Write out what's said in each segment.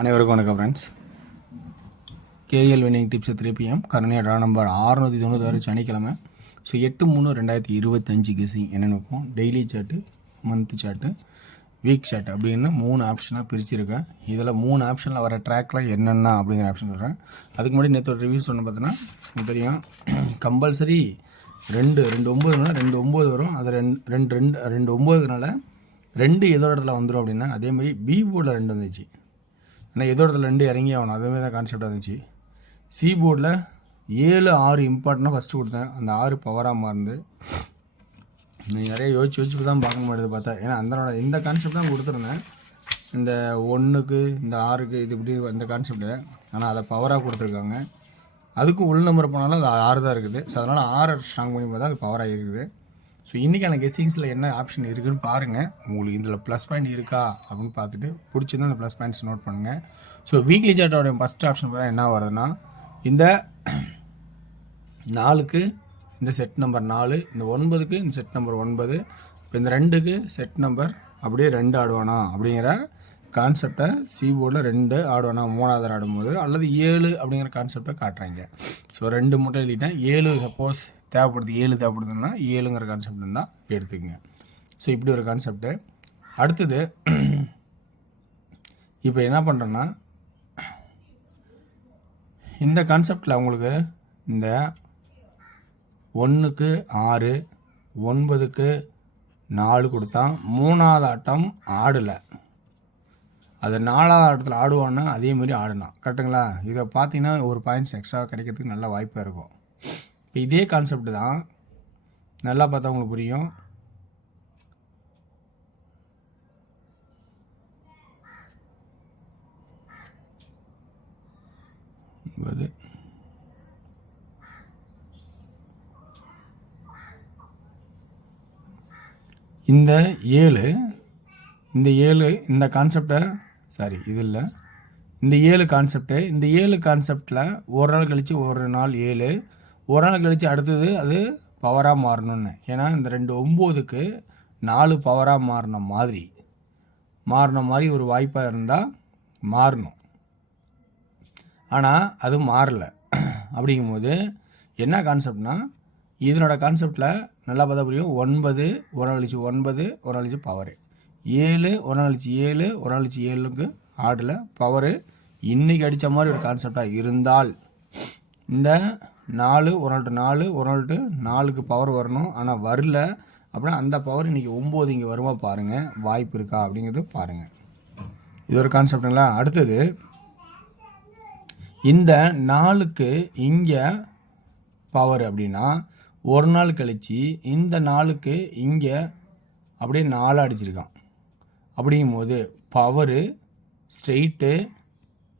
அனைவருக்கும் வணக்கம் friends. KL winning tips 3 PM Karunya draw number 696 சனிக்கிழமை. ஸோ 8/3/2025 கெஸிங் என்னென்னு வைப்போம். Daily chart, month chart, week chart அப்படின்னு 3 ஆப்ஷனாக பிரிச்சுருக்கேன். இதில் 3 ஆப்ஷனில் வர ட்ராக்கில் என்னென்ன அப்படிங்கிற ஆப்ஷன் சொல்கிறேன். அதுக்கு முன்னாடி நேற்று ஒரு ரிவ்யூ சொன்ன பார்த்தோன்னா உங்களுக்கு தெரியும், கம்பல்சரி 2 9 வரும். அது 2 9னால 2 எதோ இடத்துல வந்துடும் அப்படின்னா, அதேமாதிரி பி போர்டில் 2 வந்துச்சு. ஆனால் எதோ இடத்துல 2 இறங்கி ஆகணும், அதுமாதிரி தான் கான்செப்ட் வந்துச்சு. சி போர்டில் 7 6 இம்பார்ட்டனாக ஃபஸ்ட்டு கொடுத்தேன். அந்த 6 பவராக மாறுந்து நீங்கள் நிறைய யோசிச்சு தான் பார்க்க மாட்டேது பார்த்தா. ஏன்னா இந்த கான்செப்ட் தான் கொடுத்துருந்தேன், இந்த 1க்கு இந்த 6க்கு இது இப்படி இந்த கான்செப்ட்டு. ஆனால் அதை பவராக கொடுத்துருக்காங்க. அதுக்கும் உள் நம்பர் போனாலும் அது 6 தான் இருக்குது. ஸோ அதனால் 6 ஸ்ட்ராங் பண்ணி பார்த்தா அது பவராக இருக்குது. ஸோ இன்றைக்கான கெஸ்ஸிங்ஸில் என்ன ஆப்ஷன் இருக்குதுன்னு பாருங்கள். உங்களுக்கு இதில் ப்ளஸ் பாயிண்ட் இருக்கா அப்படின்னு பார்த்துட்டு பிடிச்சிருந்தா அந்த ப்ளஸ் பாயிண்ட்ஸ் நோட் பண்ணுங்கள். ஸோ வீக்லி சார்ட்டோட ஃபஸ்ட் ஆப்ஷன் கூட என்ன வருதுன்னா, இந்த 4க்கு இந்த செட் நம்பர் 4, இந்த 9க்கு இந்த செட் நம்பர் 9, இப்போ இந்த 2க்கு செட் நம்பர் அப்படியே 2 ஆடுவானா அப்படிங்கிற கான்செப்டை சி போர்டில் 2 ஆடுவானா 3வது ஆடும்போது, அல்லது 7 அப்படிங்கிற கான்செப்டை காட்டுறாங்க. ஸோ 2 மட்டும் எழுதிட்டேன். 7 சப்போஸ் தேவைப்படுது, 7 தேவைப்படுதுன்னா 7ங்கிற கான்செப்ட் இருந்தால் எடுத்துக்கங்க. ஸோ இப்படி ஒரு கான்செப்ட்டு. அடுத்தது இப்போ என்ன பண்ணுறேன்னா, இந்த கான்செப்டில் உங்களுக்கு இந்த 1க்கு 6, 9க்கு 4 கொடுத்தா 3வது ஆட்டம் ஆடலை, அது 4வது ஆட்டத்தில் ஆடுவான்னா அதேமாரி ஆடலாம். கரெக்டுங்களா? இதை பார்த்தீங்கன்னா ஒரு பாயிண்ட்ஸ் எக்ஸ்ட்ரா கிடைக்கிறதுக்கு நல்ல வாய்ப்பாக இருக்கும். இப்போ இதே கான்செப்ட் தான் நல்லா பார்த்தா உங்களுக்கு புரியும். இந்த 7 இந்த கான்செப்டை இது இல்லை, இந்த 7 கான்செப்டு, இந்த 7 கான்செப்டில் ஒரு நாள் கழித்து ஒரு நாள் 7, ஒரு நாள் கழித்து அடுத்தது அது பவராக மாறணும்னு. ஏன்னா இந்த 2 9க்கு 4 பவராக மாறின மாதிரி ஒரு வாய்ப்பாக இருந்தால் மாறணும். ஆனால் அது மாறலை. அப்படிங்கும்போது என்ன கான்செப்ட்னா, இதனோட கான்செப்டில் நல்லா பார்த்தா புரியும். 9 ஒரு நாள் கழிச்சு 9, ஒரு நாள் கழிச்சு பவரு 7, ஒரு நாள் கழிச்சு 7, ஒரு நாள் கழிச்சு 7க்கு ஆடில் பவரு இன்றைக்கி அடித்த மாதிரி ஒரு கான்செப்டாக இருந்தால், இந்த 4 ஒரு நாள்ட்டு 4, ஒரு நாள்ட்டு 4க்கு பவர் வரணும். ஆனால் வரல அப்படின்னா அந்த பவர் இன்றைக்கி 9 இங்கே வருமா பாருங்கள், வாய்ப்பு இருக்கா அப்படிங்கிறது பாருங்கள். இது ஒரு கான்செப்டுங்களா? அடுத்தது இந்த 4க்கு இங்கே பவர் அப்படின்னா, ஒரு நாள் கழித்து இந்த 4க்கு இங்கே அப்படியே 4 அடிச்சிருக்கான். அப்படிங்கும்போது பவரு ஸ்ட்ரெயிட்டு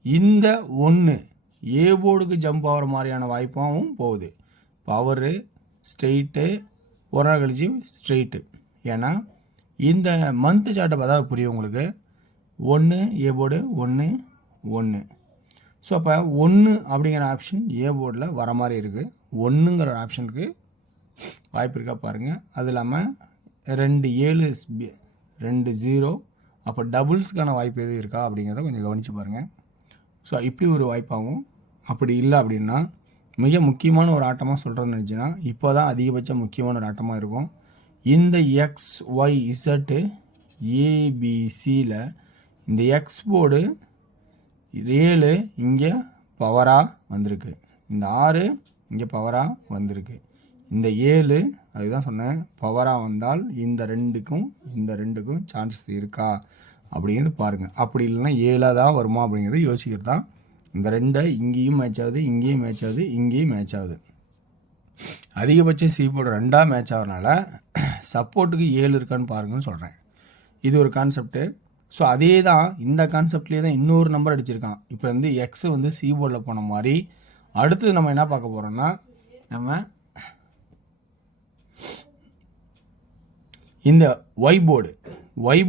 இந்த 1 ஏ போர்டுக்கு ஜம்ப் ஆகிற மாதிரியான வாய்ப்பாகவும் போகுது. பவரு ஸ்ட்ரெயிட்டு ஒரு நாள் கழிச்சு ஸ்ட்ரெயிட்டு. ஏன்னா இந்த மந்த் சார்ட்டை பார்த்தா புரியும் உங்களுக்கு. 1 ஏ போர்டு 1 1. ஸோ அப்போ 1 அப்படிங்கிற ஆப்ஷன் ஏ போர்டில் வர மாதிரி இருக்குது. 1ங்கிற ஆப்ஷனுக்கு வாய்ப்பு இருக்கா பாருங்கள். அது இல்லாமல் 2 7 2 0, அப்போ டபுள்ஸுக்கான வாய்ப்பு எதுவும் இருக்கா அப்படிங்கிறத கொஞ்சம் கவனித்து பாருங்கள். ஸோ இப்படி ஒரு வாய்ப்பாகும். அப்படி இல்லை அப்படின்னா மிக முக்கியமான ஒரு ஆட்டமாக சொல்கிறேன்னு நினச்சின்னா, இப்போ தான் அதிகபட்சம் முக்கியமான ஒரு ஆட்டமாக இருக்கும். இந்த XYZ ABCயில் இந்த எக்ஸ் போர்டு 7 இங்கே பவராக வந்திருக்கு, இந்த 6 இங்கே பவராக வந்திருக்கு, இந்த 7 அதுதான் சொன்னேன் பவராக வந்தால் இந்த 2க்கும் சான்சஸ் இருக்கா அப்படிங்கிறது பாருங்கள். அப்படி இல்லைன்னா 7 தான் வருமா அப்படிங்கிறது யோசிக்கிறது தான். இந்த 2 இங்கேயும் மேட்ச் ஆகுது, இங்கேயும் மேட்ச் ஆகுது, இங்கேயும் மேட்ச் ஆகுது. அதிகபட்சம் சி போர்டு 2ஆக மேட்ச் ஆகிறனால சப்போர்ட்டுக்கு 7 இருக்கான்னு பாருங்கன்னு சொல்கிறேன். இது ஒரு கான்செப்ட்டு. ஸோ அதே தான் இந்த கான்செப்ட்லேயே தான் இன்னொரு நம்பர் அடிச்சிருக்கான். இப்போ வந்து எக்ஸ் வந்து சி போர்டில் போன மாதிரி அடுத்தது நம்ம என்ன பார்க்க போகிறோம்னா, நம்ம இந்த ஒய்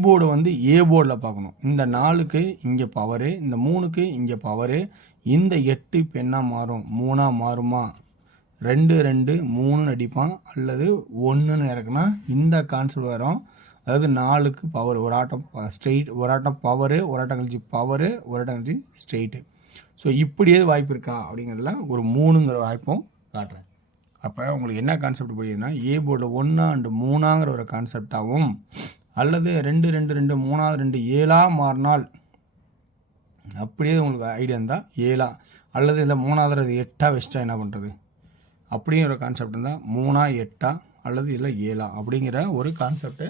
போர்டு வந்து ஏ போர்டில் பார்க்கணும். இந்த 4க்கு இங்கே பவரு, இந்த 3க்கு இங்கே பவரு, இந்த 8 இப்போ என்ன மாறும், 3ஆக மாறுமா, 2 2 3ன்னு அடிப்பான், அல்லது 1ன்னு இறக்குனா இந்த கான்செப்ட் வரும். அதாவது 4க்கு பவர், ஒரு ஆட்டம் ஸ்ட்ரெயிட், ஒரு ஆட்டம் பவரு, ஒரு ஆட்டம் கழிச்சு பவரு, ஒரு ஆட்டம் கழிச்சு ஸ்ட்ரெயிட்டு. ஸோ இப்படி எது வாய்ப்பு இருக்கா அப்படிங்கிறதுல ஒரு 3ங்கிற வாய்ப்பும் காட்டுறேன். அப்போ உங்களுக்கு என்ன கான்செப்ட் புரியுதுன்னா, ஏ போர்டில் 1 அண்டு 3ங்கிற ஒரு கான்செப்டாகவும், அல்லது 2 2 2 3வது 2 7ஆக மாறினால், அப்படியே உங்களுக்கு ஐடியா இருந்தால் 7ஆ, அல்லது இல்லை 3வது 8ஆக வச்சுட்டா என்ன பண்ணுறது அப்படிங்கிற ஒரு கான்செப்ட் இருந்தால் 3ஆ 8ஆ அல்லது இல்லை 7ஆ அப்படிங்கிற ஒரு கான்செப்டை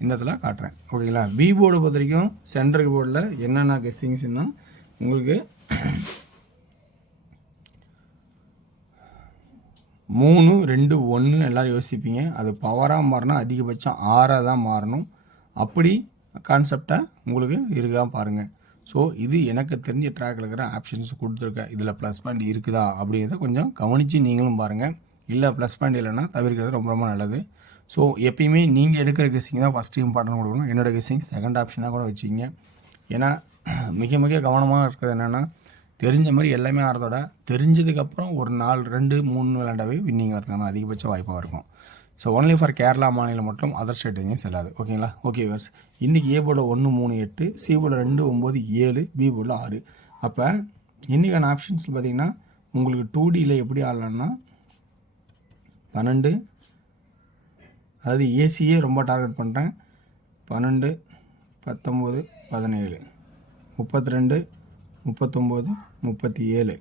இந்த இடத்துல காட்டுறேன். ஓகேங்களா. பி போர்டை பொறுத்த வரைக்கும் சென்ட்ரல் போர்டில் என்னென்ன கெஸ்ஸிங்ஸ்னா உங்களுக்கு 3 2 1 எல்லோரும் யோசிப்பீங்க. அது பவராக மாறினா அதிகபட்சம் 6ஆக தான் மாறணும். அப்படி கான்செப்டை உங்களுக்கு இருக்கா பாருங்கள். ஸோ இது எனக்கு தெரிஞ்ச ட்ராக்கில் இருக்கிற ஆப்ஷன்ஸ் கொடுத்துருக்கேன். இதில் ப்ளஸ் பாயிண்ட் இருக்குதா அப்படிங்கிறத கொஞ்சம் கவனித்து நீங்களும் பாருங்கள். இல்லை ப்ளஸ் பாயிண்ட் இல்லைன்னா தவிர்க்கிறது ரொம்ப ரொம்ப நல்லது. ஸோ எப்பயுமே நீங்கள் எடுக்கிற கெஸ்ஸிங் தான் ஃபஸ்ட்டு இம்பார்ட்டன்ட் கொடுக்கணும். என்னோடய கெஸ்ஸிங் செகண்ட் ஆப்ஷனாக கூட வச்சுக்கிங்க. ஏன்னா மிக மிக கவனமாக இருக்கிறது என்னென்னா, தெரிஞ்ச மாதிரி எல்லாமே ஆடுறதோட தெரிஞ்சதுக்கப்புறம் ஒரு 4 2 3 விளையாண்டாவே வின்னிங் வரதுக்கான அதிகபட்ச வாய்ப்பாக இருக்கும். ஸோ ஒன்லி ஃபார் கேரளா மாநிலம் மட்டும், அதர் ஸ்டேட் எங்கேயும் செல்லாது. ஓகேங்களா. ஓகே வியூவர்ஸ், இன்றைக்கி ஏ போர்டில் 1 3 8, சி போர்டில் 2 9 7, பி போர்டில் 6. அப்போ இன்றைக்கான ஆப்ஷன்ஸ் பார்த்திங்கன்னா உங்களுக்கு 2Dயில் எப்படி ஆடலான்னா 12, அதாவது ஏசியே ரொம்ப டார்கெட் பண்ணுறேன். 12 19 17 32 39 37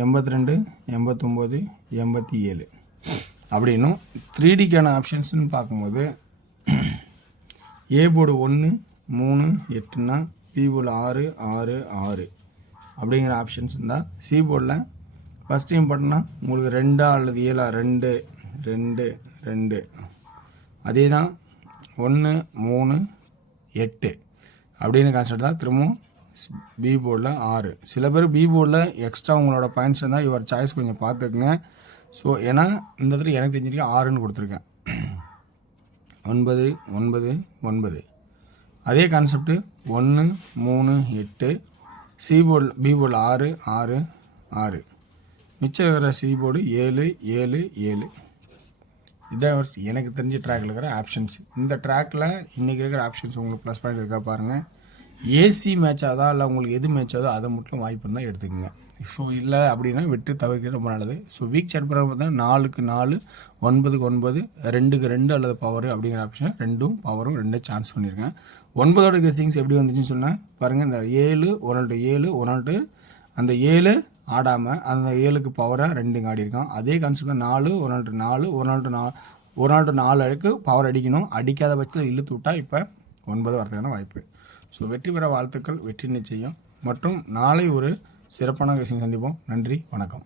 82 89 87 அப்படின்னும் 3Dக்கான ஆப்ஷன்ஸ்னு பார்க்கும்போது ஏ போர்டு 1 3 8னா, பி போர்டில் 6 6 6 அப்படிங்கிற ஆப்ஷன்ஸ் இருந்தால், சி போர்டில் ஃபஸ்ட்டு இம்பார்ட்டன்னா உங்களுக்கு 2 அல்லது 7 2 2 2 அதே தான் 1 3 8 அப்படின்னு கான்செப்ட் தான். திரும்பவும் பி போர்டில் 6. சில பேர் பி போர்டில் எக்ஸ்ட்ரா உங்களோட பாயிண்ட்ஸ் இருந்தால் யுவர் சாய்ஸ் கொஞ்சம் பார்த்துக்குங்க. ஸோ ஏன்னா இந்த இடத்துல எனக்கு தெரிஞ்சிருக்கேன் 6ன்னு கொடுத்துருக்கேன். 9 9 9 அதே கான்செப்ட்டு 1 3 8, சி போர்டு பி போர்டில் 6 6 6, மிச்சம் இருக்கிற சி போர்டு 7 7 7. இதான் எனக்கு தெரிஞ்ச ட்ராக்கில் இருக்கிற ஆப்ஷன்ஸ். இந்த ட்ராக்கில் இன்றைக்கி இருக்கிற ஆப்ஷன்ஸ் உங்களுக்கு ப்ளஸ் பாயிண்ட் இருக்கா பாருங்கள். ஏசி மேட்ச் ஆதா இல்லை உங்களுக்கு எது மேட்ச் ஆதோ அதை மட்டும் வாய்ப்பு இருந்தால் எடுத்துக்கோங்க. ஸோ இல்லை அப்படின்னா விட்டு தவிர்க்கிறது ரொம்ப நல்லது. ஸோ வீக் சார்ட் பிரகாரம் பார்த்தா 4க்கு 4, 9க்கு 9, 2க்கு 2 அல்லது பவர் அப்படிங்கிற ஆப்ஷன் 2ம் பவரும் 2 சான்ஸ் பண்ணியிருக்கேன். 9ஓட கெஸ்ஸிங்ஸ் எப்படி வந்துச்சுன்னு சொன்னால் பாருங்கள், இந்த 7 1 7 1 அந்த 7 ஆடாமல் அந்த 7க்கு பவராக 2 ஆடி இருக்கான். அதே கான்செப்டில் 4 1 4 1 4 பவர் அடிக்கணும். அடிக்காத பட்சத்தில் இழுத்து விட்டால் இப்போ 9 வரதுக்கான வாய்ப்பு. ஸோ வெற்றி பெற வாழ்த்துக்கள், வெற்றி நிச்சயம். மற்றும் நாளை ஒரு சிறப்பான விஷயம் சந்திப்போம். நன்றி, வணக்கம்.